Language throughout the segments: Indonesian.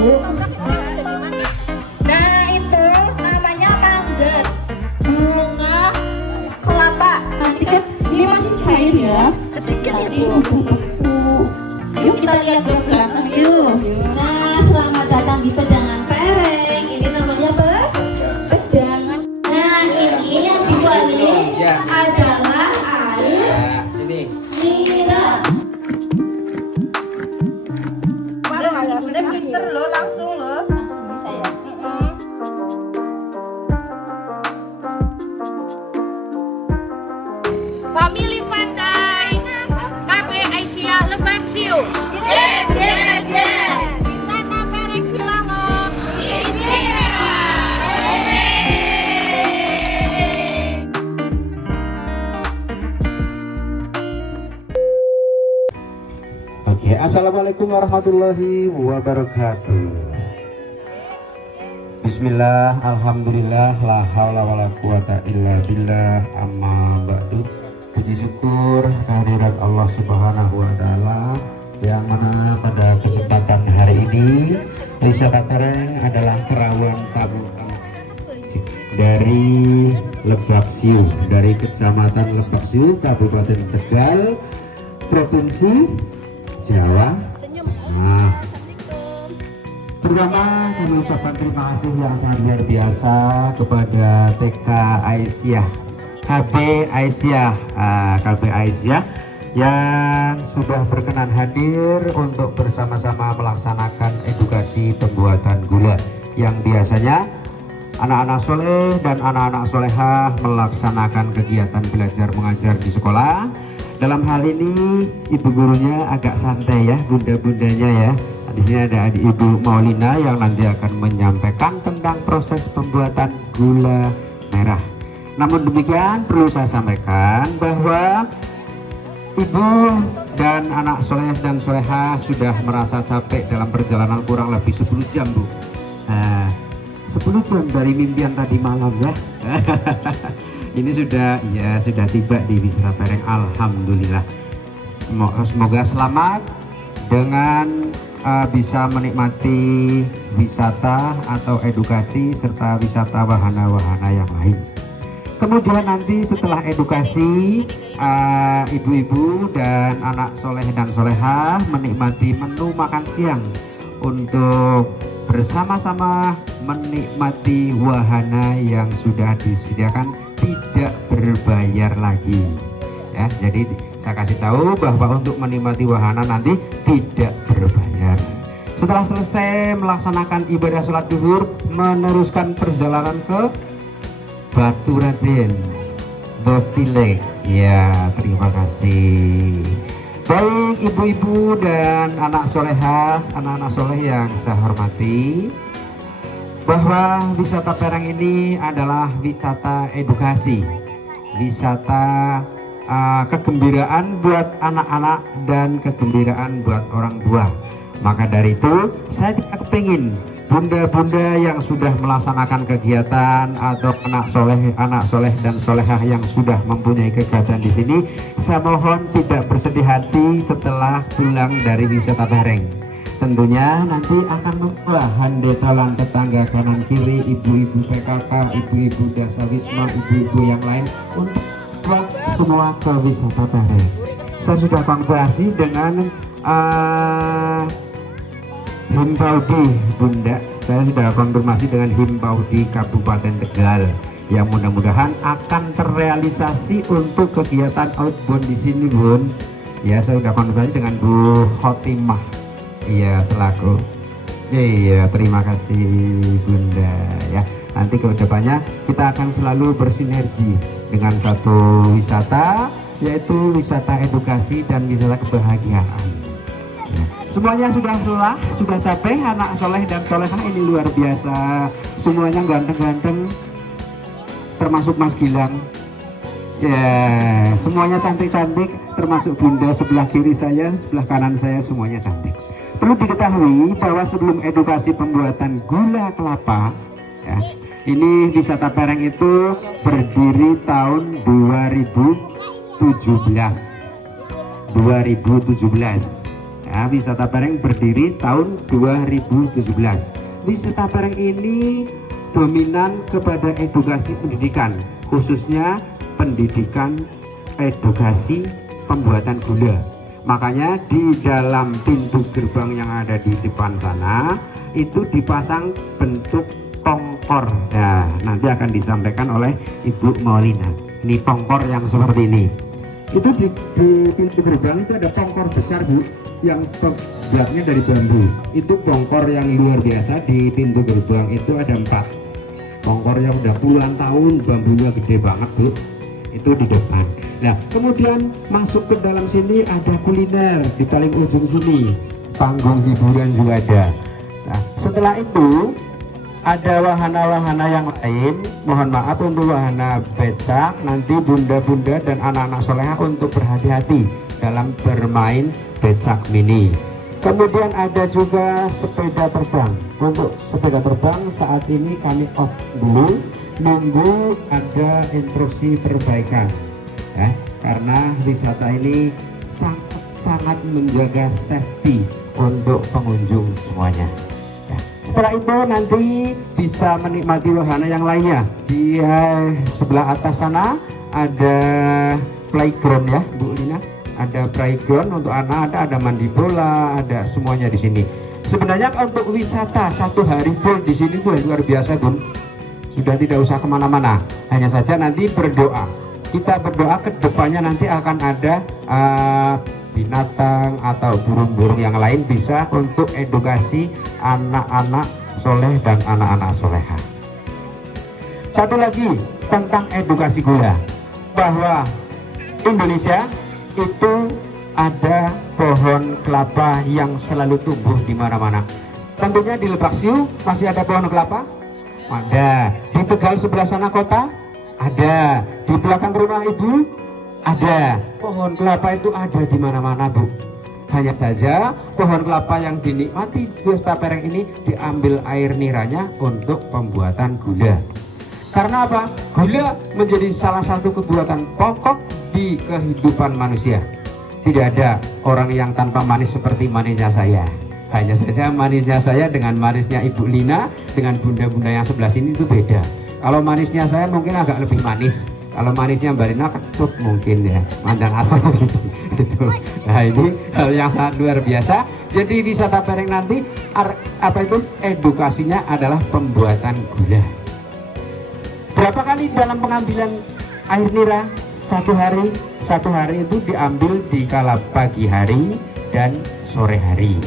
Bu. Nah itu namanya manggar, bunga kelapa. Nanti kan ini masih cair ya, sedikit ya Bu. Yuk kita lihat ke belakang yuk. Nah selamat datang di Pejangan Pereng. Ini namanya pejangan. Nah ini yang dibalik adalah air nira. Udah pinter loh, langsung loh. Bisa ya. Family Pandai, KB Aisyah Lebak Siu. Yes, yes, yes. Wisata Pereng Cilangong. Istimewa. Oke, assalamualaikum warahmatullahi wabarakatuh. Bismillah, alhamdulillah, la haula wala quwata illa billah, amma ba'du. Puji syukur kehadirat Allah Subhanahu wa taala yang mana pada kesempatan hari ini wisata Pereng adalah perawan tamu dari Lebak Siu, dari Kecamatan Lebak Siu, Kabupaten Tegal, Provinsi Jawa. Nah, pertama kami ucapkan terima kasih yang sangat luar biasa kepada TK Aisyah, KB Aisyah, KB Aisyah yang sudah berkenan hadir untuk bersama-sama melaksanakan edukasi pembuatan gula yang biasanya anak-anak soleh dan anak-anak solehah melaksanakan kegiatan belajar mengajar di sekolah. Dalam hal ini ibu gurunya agak santai ya, bunda-bundanya ya. Di sini ada adik Ibu Maulina yang nanti akan menyampaikan tentang proses pembuatan gula merah. Namun demikian perlu saya sampaikan bahwa ibu dan anak soleh dan solehah sudah merasa capek dalam perjalanan kurang lebih 10 jam Bu. 10 jam dari mimpian tadi malam ya. Ini sudah tiba di Wisata Pereng, alhamdulillah. Semoga selamat dengan bisa menikmati wisata atau edukasi serta wisata wahana-wahana yang lain. Kemudian nanti setelah edukasi, ibu-ibu dan anak soleh dan solehah menikmati menu makan siang untuk bersama-sama menikmati wahana yang sudah disediakan tidak berbayar lagi ya. Jadi saya kasih tahu bahwa untuk menikmati wahana nanti tidak berbayar. Setelah selesai melaksanakan ibadah sholat zuhur, meneruskan perjalanan ke Batu Raden, The Village. Ya, terima kasih. Baik ibu-ibu dan anak solehah, anak-anak soleh yang saya hormati, bahwa wisata Pereng ini adalah wisata edukasi, wisata kegembiraan buat anak-anak dan kegembiraan buat orang tua. Maka dari itu saya tidak kepingin bunda-bunda yang sudah melaksanakan kegiatan atau anak soleh dan solehah yang sudah mempunyai kegiatan di sini, saya mohon tidak bersedih hati setelah pulang dari wisata Pereng. Tentunya nanti akan membawa handetalan tetangga kanan kiri, ibu-ibu PKK, ibu-ibu Dasawisma, ibu-ibu yang lain untuk semua ke wisata Pereng. Saya sudah konfirmasi dengan Himpaudi Bunda, saya sudah konfirmasi dengan Himpaudi Kabupaten Tegal yang mudah-mudahan akan terrealisasi untuk kegiatan outbound di sini Bun. Ya, saya sudah konfirmasi dengan Bu Khotimah. Iya, selaku. Iya, terima kasih Bunda ya. Nanti ke depannya kita akan selalu bersinergi dengan satu wisata, yaitu wisata edukasi dan wisata kebahagiaan. Ya. Semuanya sudah lelah, sudah capek, anak soleh dan solehah ini luar biasa. Semuanya ganteng-ganteng, termasuk Mas Gilang. Ya, semuanya cantik-cantik, termasuk Bunda sebelah kiri saya, sebelah kanan saya, semuanya cantik. Perlu diketahui bahwa sebelum edukasi pembuatan gula kelapa, ya, ini wisata Pereng itu berdiri tahun 2017. Ya, Wisata Pereng berdiri tahun 2017. Wisata Pereng ini dominan kepada edukasi pendidikan, khususnya pendidikan edukasi pembuatan gula. Makanya di dalam pintu gerbang yang ada di depan sana itu dipasang bentuk tongkor. Nah, nanti akan disampaikan oleh Ibu Maulina. Ini tongkor yang seperti ini. Itu di pintu gerbang itu ada tongkor besar, Bu, yang terbuatnya dari bambu. Itu tongkor yang luar biasa. Di pintu gerbang itu ada 4 tongkor yang udah puluhan tahun, bambunya gede banget, Bu. Itu di depan. Nah, kemudian masuk ke dalam sini ada kuliner di paling ujung sini. Panggung hiburan juga ada. Nah, setelah itu ada wahana-wahana yang lain. Mohon maaf untuk wahana becak. Nanti bunda-bunda dan anak-anak soleha untuk berhati-hati dalam bermain becak mini. Kemudian ada juga sepeda terbang. Untuk sepeda terbang saat ini kami off dulu, nunggu ada instruksi perbaikan. Ya, karena wisata ini sangat menjaga safety untuk pengunjung semuanya. Setelah itu nanti bisa menikmati wahana yang lainnya. Di sebelah atas sana ada playground ya, Bu Lina. Ada playground untuk anak, ada mandi bola, ada semuanya di sini. Sebenarnya untuk wisata 1 hari full di sini tuh luar biasa, Bun. Sudah tidak usah kemana-mana. Hanya saja nanti berdoa. Kita berdoa ke depannya nanti akan ada binatang atau burung-burung yang lain bisa untuk edukasi anak-anak soleh dan anak-anak soleha. Satu lagi tentang edukasi gula, bahwa Indonesia itu ada pohon kelapa yang selalu tumbuh di mana-mana. Tentunya di Lebak Siu masih ada pohon kelapa? Ada. Di Tegal sebelah sana kota? Ada. Di belakang rumah Ibu? Ada. Pohon kelapa itu ada di mana-mana, Bu. Hanya saja pohon kelapa yang dinikmati Wisata Pereng ini diambil air niranya untuk pembuatan gula. Karena apa? Gula menjadi salah satu kebutuhan pokok di kehidupan manusia. Tidak ada orang yang tanpa manis seperti manisnya saya. Hanya saja manisnya saya dengan manisnya Ibu Lina dengan bunda-bunda yang sebelah sini itu beda. Kalau manisnya saya mungkin agak lebih manis. Kalau manisnya Mbak Lina kecut mungkin ya, mandang asal gitu. Nah, ini hal yang sangat luar biasa. Jadi wisata Pereng nanti edukasinya adalah pembuatan gula. Berapa kali dalam pengambilan air nira? 1 hari. 1 hari itu diambil di kala pagi hari dan sore hari.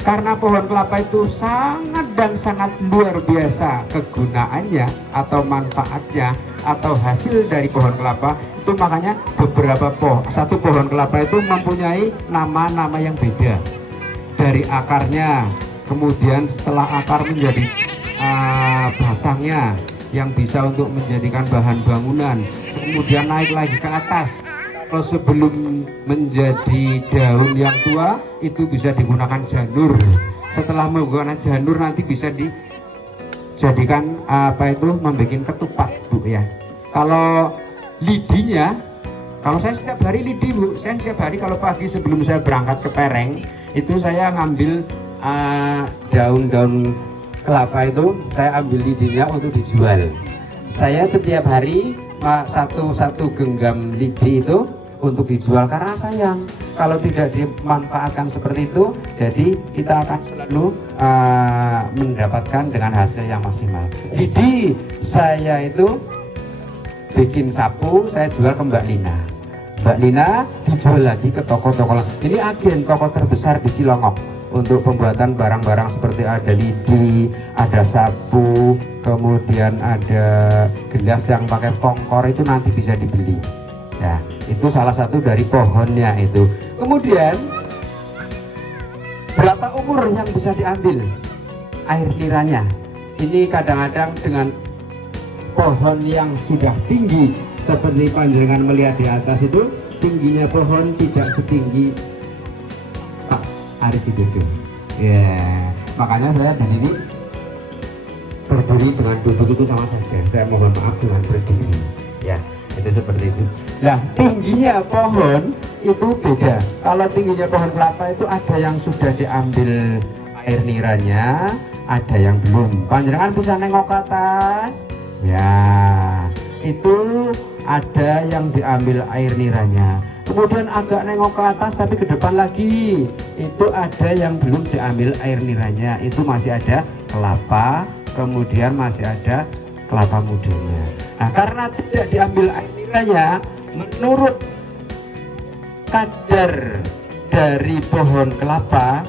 Karena pohon kelapa itu sangat dan sangat luar biasa kegunaannya atau manfaatnya atau hasil dari pohon kelapa itu, makanya satu pohon kelapa itu mempunyai nama-nama yang beda. Dari akarnya, kemudian setelah akar menjadi batangnya yang bisa untuk menjadikan bahan bangunan, kemudian naik lagi ke atas. Kalau sebelum menjadi daun yang tua itu bisa digunakan janur. Setelah menggunakan janur nanti bisa dijadikan membuat ketupat, Bu ya. Kalau lidinya, kalau saya setiap hari lidi, Bu. Saya setiap hari kalau pagi sebelum saya berangkat ke Pereng itu saya ngambil daun-daun kelapa itu, saya ambil lidinya untuk dijual. Saya setiap hari satu genggam lidi itu untuk dijual karena sayang kalau tidak dimanfaatkan seperti itu. Jadi kita akan selalu mendapatkan dengan hasil yang maksimal. Lidi saya itu bikin sapu, saya jual ke Mbak Lina. Mbak Lina dijual lagi ke toko-toko lain. Ini agen toko terbesar di Cilongok untuk pembuatan barang-barang seperti ada lidi, ada sapu, kemudian ada gelas yang pakai pongkor, itu nanti bisa dibeli. Ya, itu salah satu dari pohonnya itu. Kemudian berapa umur yang bisa diambil air niranya? Ini kadang-kadang dengan pohon yang sudah tinggi seperti panjenengan melihat di atas itu, tingginya pohon tidak setinggi Pak Arif Widodo. Ya, makanya saya di sini berdiri dengan duduk itu sama saja. Saya mohon maaf dengan berdiri. Ya, itu seperti itu. Nah, tingginya pohon itu beda. Kalau tingginya pohon kelapa itu ada yang sudah diambil air niranya, ada yang belum. Panjenengan bisa nengok ke atas. Ya, itu ada yang diambil air niranya. Kemudian agak nengok ke atas tapi ke depan lagi, itu ada yang belum diambil air niranya. Itu masih ada kelapa, kemudian masih ada kelapa mudanya. Nah, karena tidak diambil air niranya, menurut kadar dari pohon kelapa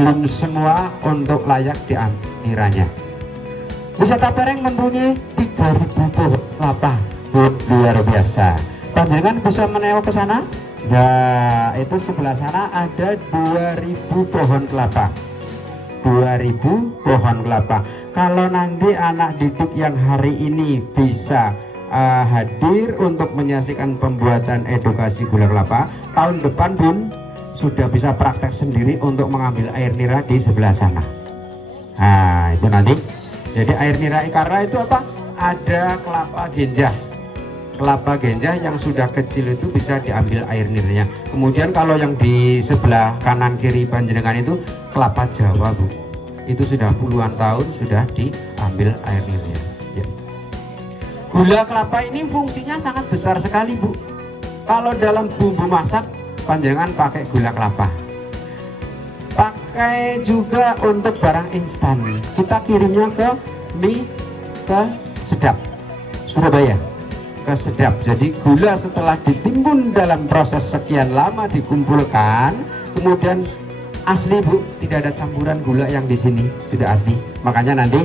belum semua untuk layak diambil niranya. Wisata Pereng mempunyai 3.000 pohon kelapa, luar biasa. Panjenengan bisa menengok ke sana. Nah, itu sebelah sana ada 2.000 pohon kelapa. 2.000 pohon kelapa. Kalau nanti anak didik yang hari ini bisa hadir untuk menyaksikan pembuatan edukasi gula kelapa, tahun depan Bun sudah bisa praktek sendiri untuk mengambil air nira di sebelah sana. Nah, itu nanti. Jadi air nira karena itu apa? Ada kelapa genjah. Kelapa genjah yang sudah kecil itu bisa diambil air nirnya. Kemudian kalau yang di sebelah kanan kiri panjenengan itu kelapa Jawa, Bu. Itu sudah puluhan tahun sudah diambil air nirnya. Ya. Gula kelapa ini fungsinya sangat besar sekali, Bu. Kalau dalam bumbu masak panjenengan pakai gula kelapa. Pakai juga untuk barang instan. Kita kirimnya ke mie ke Sedap Surabaya. Ke Sedap. Jadi gula setelah ditimbun dalam proses sekian lama dikumpulkan, kemudian asli, Bu, tidak ada campuran gula yang di sini, sudah asli. Makanya nanti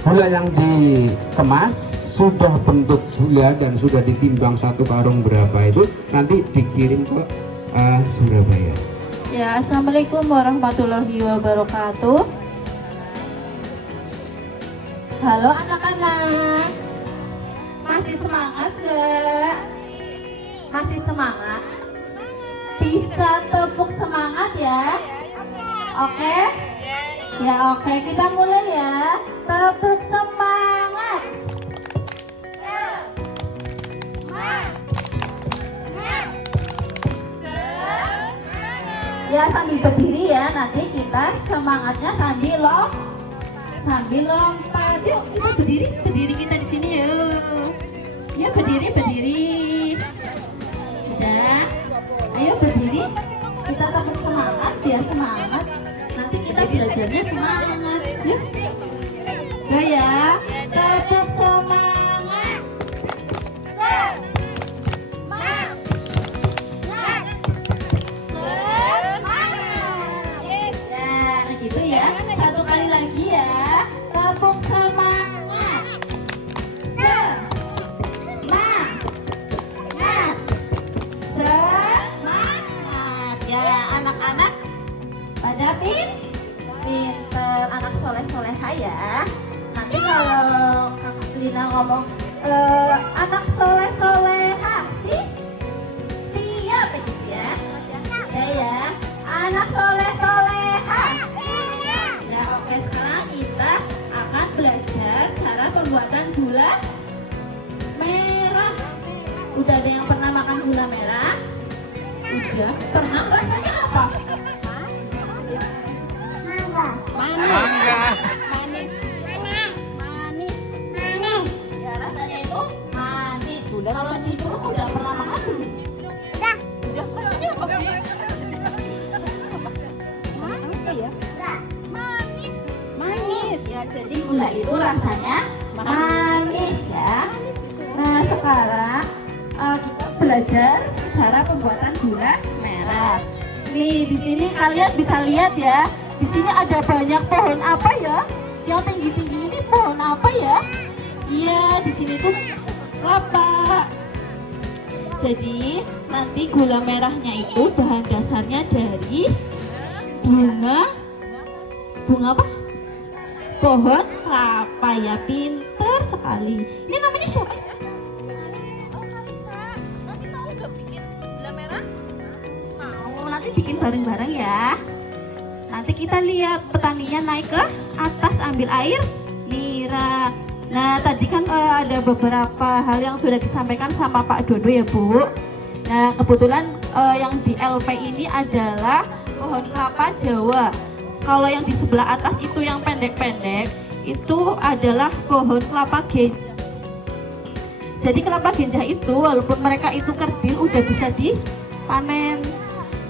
gula yang dikemas sudah bentuk gula dan sudah ditimbang satu karung berapa itu nanti dikirim ke Surabaya. Ya, assalamualaikum warahmatullahi wabarakatuh. Halo anak-anak, masih semangat gak? Masih semangat? Bisa tepuk semangat ya? Oke? Ya oke, kita mulai ya. Tepuk semangat. Ya sambil berdiri ya, nanti kita semangatnya sambil lompat. Yuk kita berdiri kita di sini yuk. Yuk berdiri. Udah. Ayo berdiri. Kita tepuk semangat biar semangat. Nanti kita belajarnya semangat. Yuk. Udah ya. Tepuk semangat. Gitu ya, satu kali lagi ya. Tepuk semangat. Semangat ya anak-anak, pada pinter, anak soleh-soleha ya. Nanti kalau Kakak Lina ngomong anak soleh-soleha siap begitu ya. Ya, anak soleh-soleha. Ya oke, sekarang kita akan belajar cara pembuatan gula merah. Udah ada yang pernah makan gula merah? Udah. Pernah? Rasanya apa? Mangga. Manis. Ya rasanya itu manis. Kalau cipruk udah pernah makan belum? Udah. Rasanya apa? Manis ya, jadi gula itu rasanya manis ya. Nah sekarang kita belajar cara pembuatan gula merah. Nih di sini kalian bisa lihat ya. Di sini ada banyak pohon apa ya? Yang tinggi-tinggi ini pohon apa ya? Iya, di sini tuh kelapa. Jadi nanti gula merahnya itu bahan dasarnya dari bunga apa? Pohon kelapa ya, pinter sekali. Ini namanya siapa? Nanti mau gak bikin gula merah? Mau, nanti bikin bareng-bareng ya. Nanti kita lihat petaninya naik ke atas ambil air nira. Nah tadi kan ada beberapa hal yang sudah disampaikan sama Pak Dodo ya Bu. Nah kebetulan yang di LP ini adalah pohon kelapa Jawa. Kalau yang di sebelah atas itu yang pendek-pendek itu adalah pohon kelapa genjah. Jadi kelapa genjah itu walaupun mereka itu kerdil udah bisa dipanen.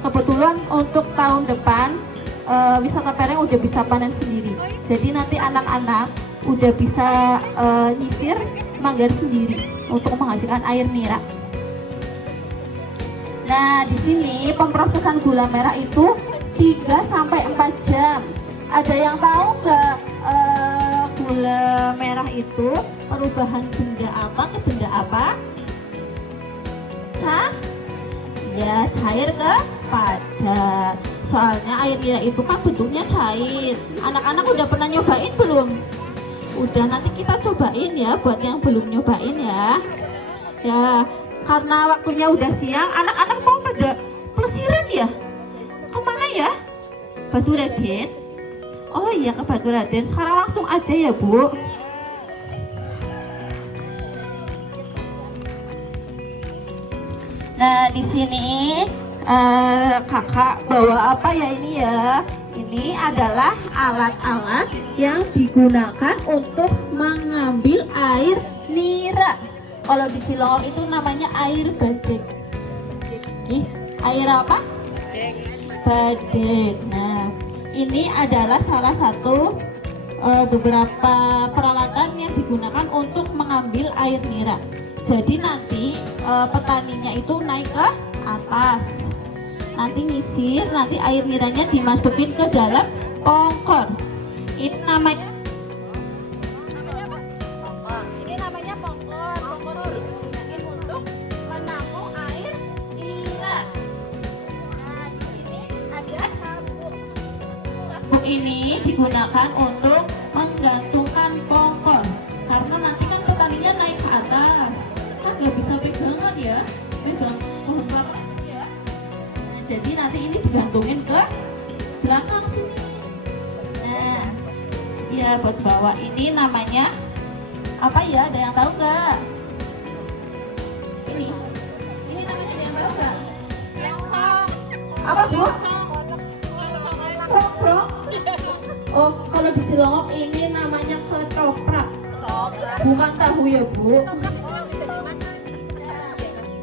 Kebetulan untuk tahun depan wisata Pereng udah bisa panen sendiri. Jadi nanti anak-anak udah bisa nyisir manggar sendiri untuk menghasilkan air nira. Nah, di sini pemrosesan gula merah itu 3-4 jam. Ada yang tahu nggak gula merah itu perubahan benda apa ke benda apa? Ya, cair ke padat. Soalnya air nira itu kan bentuknya cair. Anak-anak udah pernah nyobain belum? Udah, nanti kita cobain ya buat yang belum nyobain ya. Ya, karena waktunya udah siang, anak-anak mau pada pelesiran ya? Kemana ya? Batu Raden? Oh iya, ke Batu Raden. Sekarang langsung aja ya, Bu. Nah, di sini kakak bawa apa ya ini ya? Ini adalah alat-alat yang digunakan untuk mengambil air nira. Kalau di Cilongok itu namanya air badek. Air apa? Badek. Nah, ini adalah salah satu beberapa peralatan yang digunakan untuk mengambil air nira. Jadi nanti petaninya itu naik ke atas, nanti nyisir, nanti air niranya dimasukin ke dalam pongkor. Ini namanya pongkor. Pongkor ini digunakan untuk menampung air nira. Nah, di sini ada sabuk. Sabuk ini digunakan untuk menggantungkan pongkor, karena nanti kan petaninya naik ke atas, kan nggak bisa pegangan ya, pegang pohon kelapa ya. Jadi nanti ini digantungin ke belakang sini. Nah, ya buat bawa ini namanya apa ya? Ada yang tahu nggak? Ini namanya ada yang tahu nggak? Apa Bu? Sok. Oh, kalau di Cilongok ini namanya ketoprak. Bukan tahu ya Bu.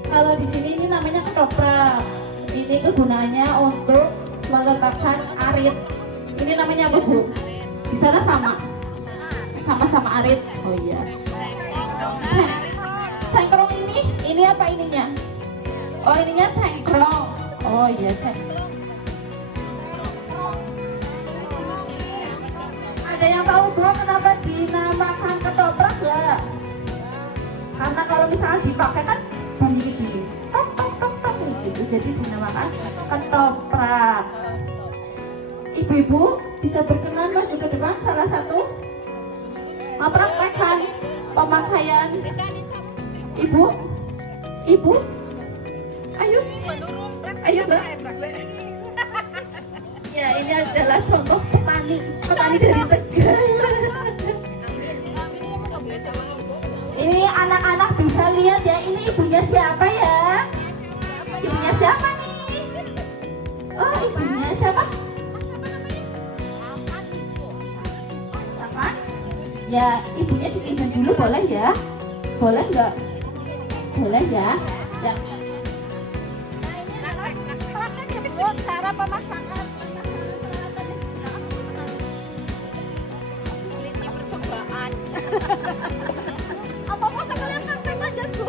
Kalau di sini ini namanya ketoprak. Ini kegunaannya untuk meletakkan arit. Ini namanya apa Bu? Di sana sama arit. Oh iya. Cengkrong ini apa ininya? Oh ininya cengkrong. Oh iya cengkrong. Ada yang tahu Bu kenapa dinamakan ketoprak nggak? Karena kalau misalnya dipakai kan bunyi gitu, tok gitu, jadi dinamakan ketoprak. Ibu-ibu bisa berkenan maju ke depan, salah satu mempraktekkan pemakaian. Ibu, ayo Mbak. Ya, ini adalah contoh petani dari Tegal. Ini anak-anak bisa lihat ya, ini ibunya siapa ya? Ibunya siapa nih? Oh, ibunya siapa? Apa? Ya, ibunya dipinjam dulu boleh ya? Boleh nggak? Boleh ya? Ya. Cara pemasangan. Kelinci percobaan. Apa masa kalian praktek aja Bu?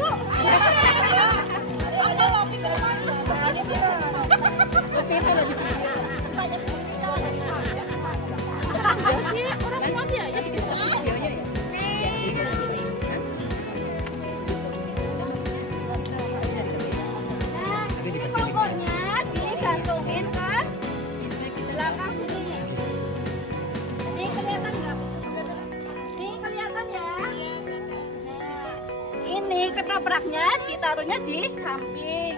Ada lagi termanja. Oke, ada di video. Orang manja ya di videonya ya. Pokoknya digantungin ke belakang sini. Ini kelihatan nggak? Ini kelihatan ya? Nah, ini ketopraknya ditaruhnya di samping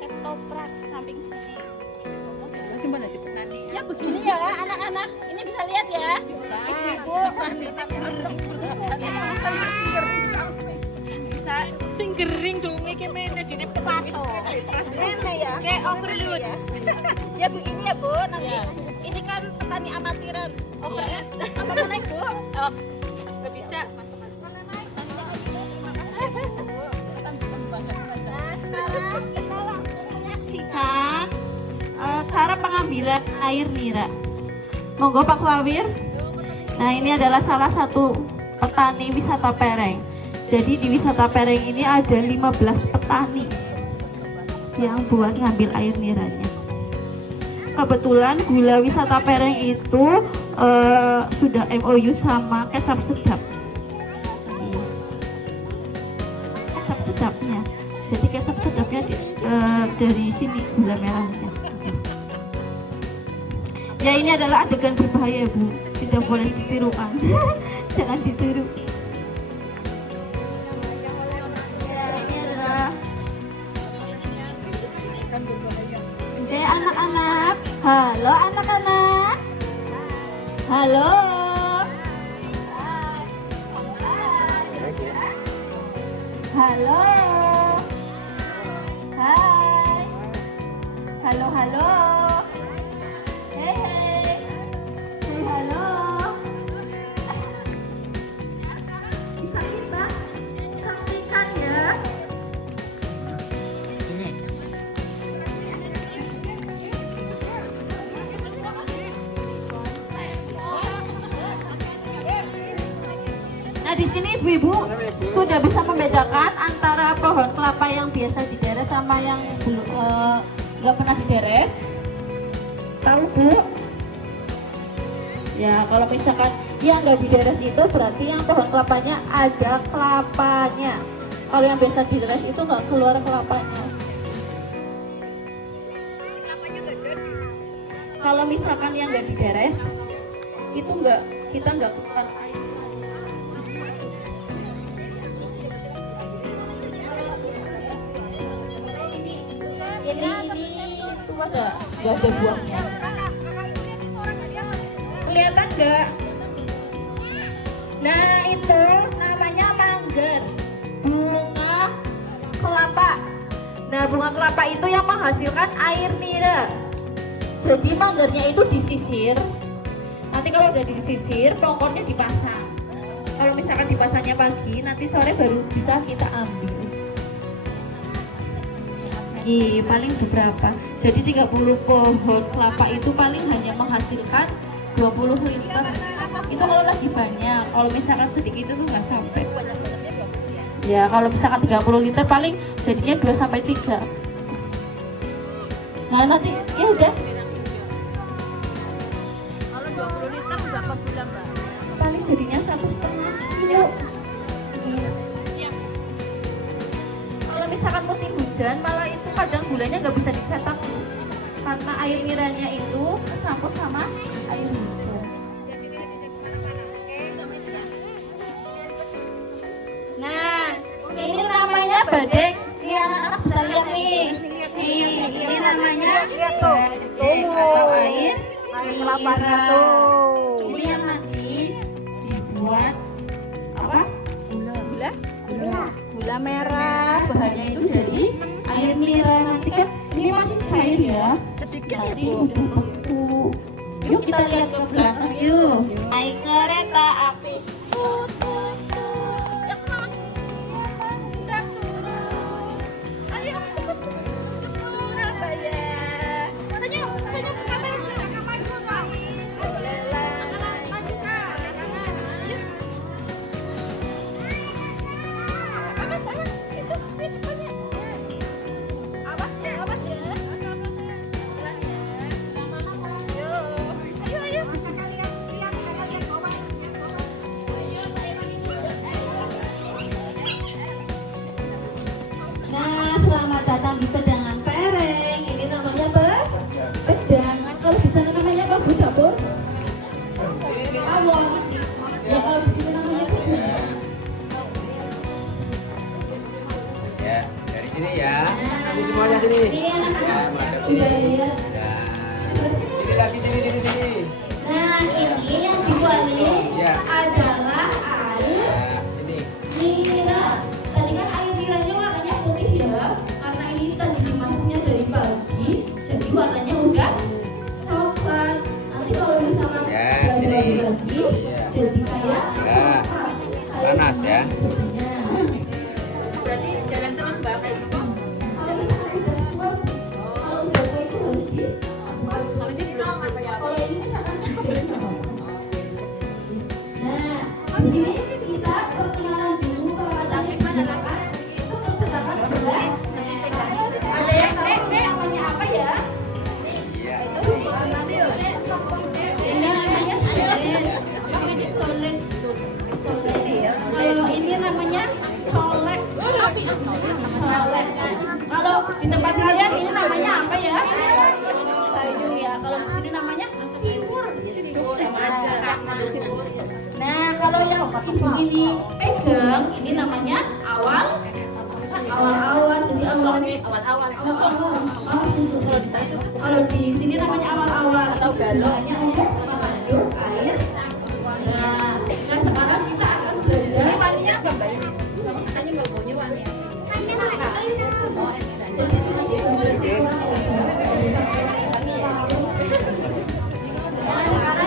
ketoprak samping sini. Ya begini ya anak-anak. Ini bisa lihat ya. Ibu. Bisa singgering dong iki mene dine paso. Mene ya. Kayak overload. Ya begini ya Bu, nanti ini kan petani amatiran. Overload. Apa mau naik Bu? Oh, nggak bisa. Nah, sekarang kita langsung menyaksikan cara pengambilan air nira. Monggo Pak Wawir. Nah, ini adalah salah satu petani wisata Pereng. Jadi di wisata Pereng ini ada 15 petani yang buat ngambil air niranya. Kebetulan gula wisata Pereng itu sudah MOU sama kecap sedap. Kecap sedapnya. Jadi kecap sedapnya dari sini gula merahnya. Ya, ini adalah adegan berbahaya Bu, tidak boleh ditirukan. Jangan ditiru. Ya, ini adalah anak-anak. Halo anak-anak. Halo. Halo. Hai. Halo, halo. Hey, hey. Say halo. Bisa kita saksikan ya. Nah, di sini ibu-ibu sudah bisa membedakan antara pohon kelapa yang biasa dideres sama yang belum nggak pernah dideres. Tahu Bu? Ya, kalau misalkan yang nggak dideres itu berarti yang pohon kelapanya ada kelapanya. Kalau yang biasa dideres itu nggak keluar kelapanya. Kalau misalkan yang nggak dideres itu kita nggak keluar air. Ini tuh nggak ada buahnya. Kelihatan nggak? Nah, itu namanya manggar, bunga kelapa. Nah, bunga kelapa itu yang menghasilkan air nira. Jadi manggarnya itu disisir. Nanti kalau udah disisir, pongkornya dipasang. Kalau misalkan dipasangnya pagi, nanti sore baru bisa kita ambil. Paling beberapa. Jadi 30 pohon kelapa itu paling hanya menghasilkan 20 liter. Itu kalau lagi banyak. Kalau misalkan sedikit itu nggak sampai. Ya, kalau misalkan 30 liter paling jadinya 2 sampai 3. Nah, nanti ya udah. Kalau 20 liter berapa bulan, Mbak? Paling jadinya 1,5. Yuk. Kalau misalkan musim hujan malah itu kadang gulanya nggak bisa dicetak karena air niranya itu campur sama air hujan. Nah, ini namanya badek. Ini anak-anak bisa lihat nih. Ini namanya badek atau air kelapanya tuh. Ini yang nanti dibuat apa? Gula merah. Bahannya itu dari air nira. Nanti kan ini masih cair ya. Sedikit ya Nanti Bu. udah beku. Yuk kita lihat ke belakang yuk. Naik kereta api. Yang semangat. Udah turun. Ayo cepet. Surabaya. Senyum ke kamera. Boleh lah. Maju Kak. Awas, itu banyak. Awas ya. Ayo. Nah, selamat datang di Pedangan Pereng. Ini namanya Pedangan. Kalau di sana namanya apa, Bu Dapur? Awon. Ya, kalau di sini namanya Pedangan. Ya, dari sini ya. Ini semuanya sini. Ini anak-anak Ya, madep udah sini. lihat. Ya. Sini lagi, sini. Nah, ini yang dibalik Ya. adalah air Ya, sini. nira. Tadi kan air niranya warnanya putih ya, karena ini tadi dimasuknya dari batu. bisa ya. Ya, panas ya. Berarti jalan terus Mbak. Kalau misalkan udah tua, kalau udah tua itu harus di Kalau ini belum apa ya? kalau ini misalkan nah di sini kita perkenalan dulu peralatannya gimana. Itu persyaratan adalah ada yang tahu namanya apa ya? Iya. Ini namanya solen. Kalau ini namanya colek. Colek. Kalau di tempat kalian ini namanya apa ya? Kayu ya. Kalau di sini namanya siwur. Sama aja. Ada sibuk. Nah, kalau yang ibu ini pegang, ini namanya awal. Awal-awal, jadi Awal-awal susuk. kalau di sini namanya awal-awal Atau galon. mengandung air. Nah, sekarang kita akan belajar. Ini wanginya apa Mbak? Makanya Mbak baunya wangi. Nah, sekarang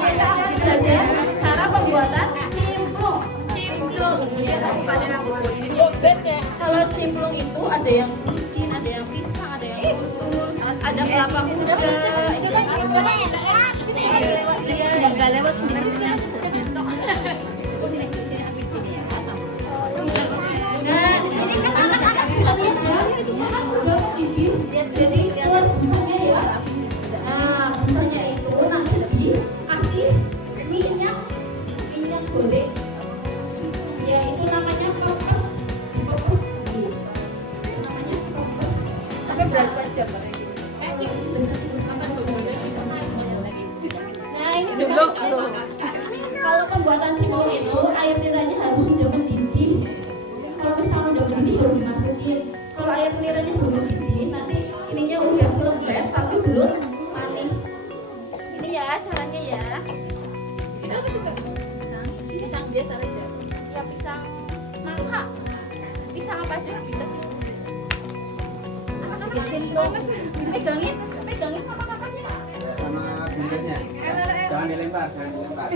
kita akan belajar cara pembuatan cimplung. Kalau cimplung itu ada yang bikin, ada yang pisang, ada yang kultur, ada kelapa muda. Enggak lewat di sini. Nah, di sini kan anak-anak bisa lihat ya, itu kan udah tinggi. Jadi buat busanya ya. Nah, busanya itu nanti dikasih minyak goreng. Ya itu namanya pepes. Namanya pepes. Sampai berapa jam? Nah ini juga kalau pembuatan cimplung itu air niranya harus sudah mendidih. Kalau misalnya udah mendidih baru dimasukin. Kalau air niranya belum mendidih nanti ininya udah lembek tapi belum manis. Ini ya caranya ya. Pisang biasa aja. Ya pisang nangka. Pisang apa aja bisa sih. Anak-anak cimplung. Pegangin sama kakaknya. Sama bundernya. Jangan dilempar, jangan dilempar.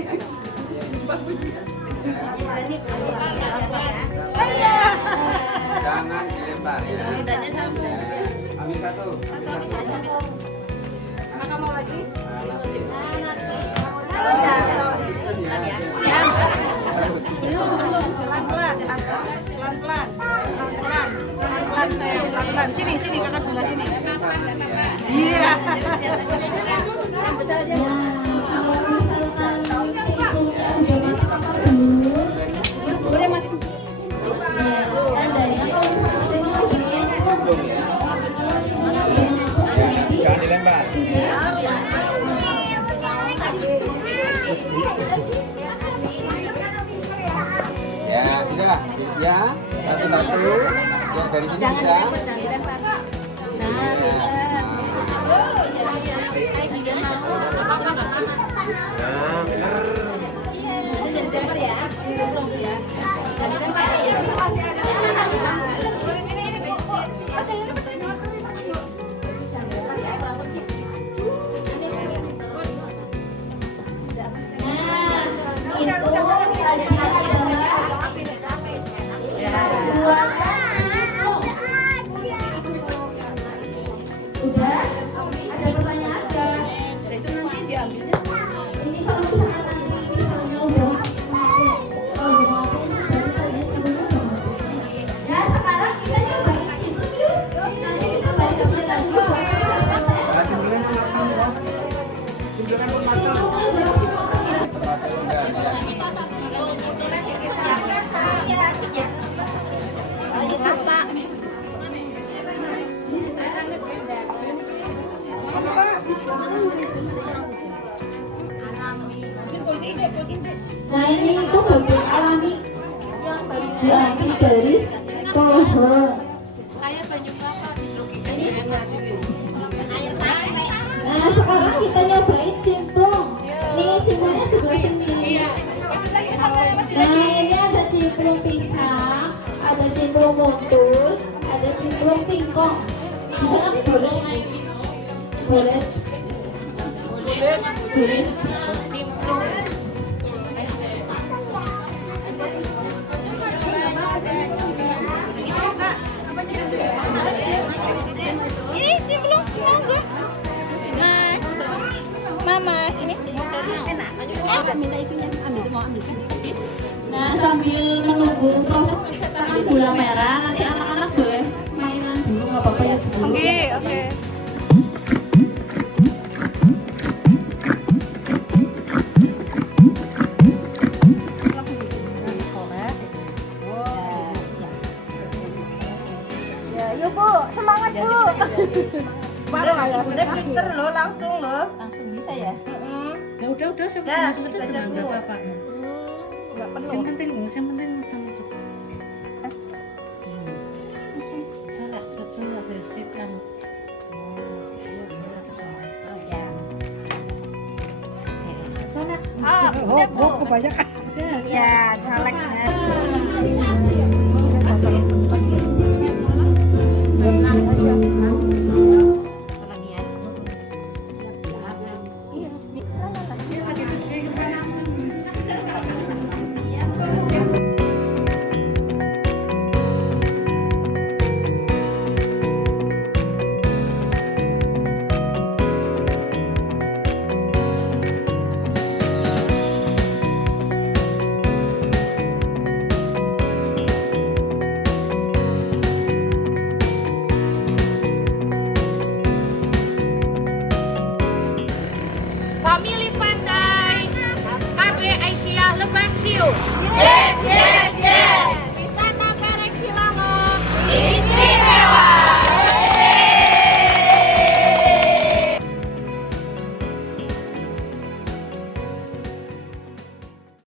Jangan dilempar ya. Bedanya sama. Ambil satu. Maka mau lagi? Pelan-pelan sini kakak sebelah sini. Iya. Jangan dilempar. Ya, sudahlah. Ya, satu-satu. Ya, dari sini bisa. Udah? Ada pertanyaan nggak? Itu nanti diambilnya. Ini kalau misalkan nanti misalnya udah kalau udah mampu baru kalian timbulnya udah mampu. Nah sekarang kita nyobain cimplung yuk. Nanti kita balik ke sini lagi buat nah ini coba alami yang diambil dari pohon. Kayak banyu kelapa. Nah sekarang kita nyobain cimplung. Nih cimplungnya sebelah sini. Nah ini ada cimplung pisang, ada cimplung muntut, ada cimplung singkong. Bisa kan boleh? Boleh. Boleh. sambil menunggu proses pencetakan gula merah, nanti anak-anak boleh mainan dulu, nggak apa-apa ya Bu. Oke. Ya, yuk Bu, semangat Bu. Bunda pinter loh, langsung loh. Langsung bisa ya? Udah, gitu aja Bu. Nggak perlu. Yang penting Udah Bu. Kebanyakan. Ya, calegnya. Family Pandai, KB Aisyah Lebak Siu. Yes.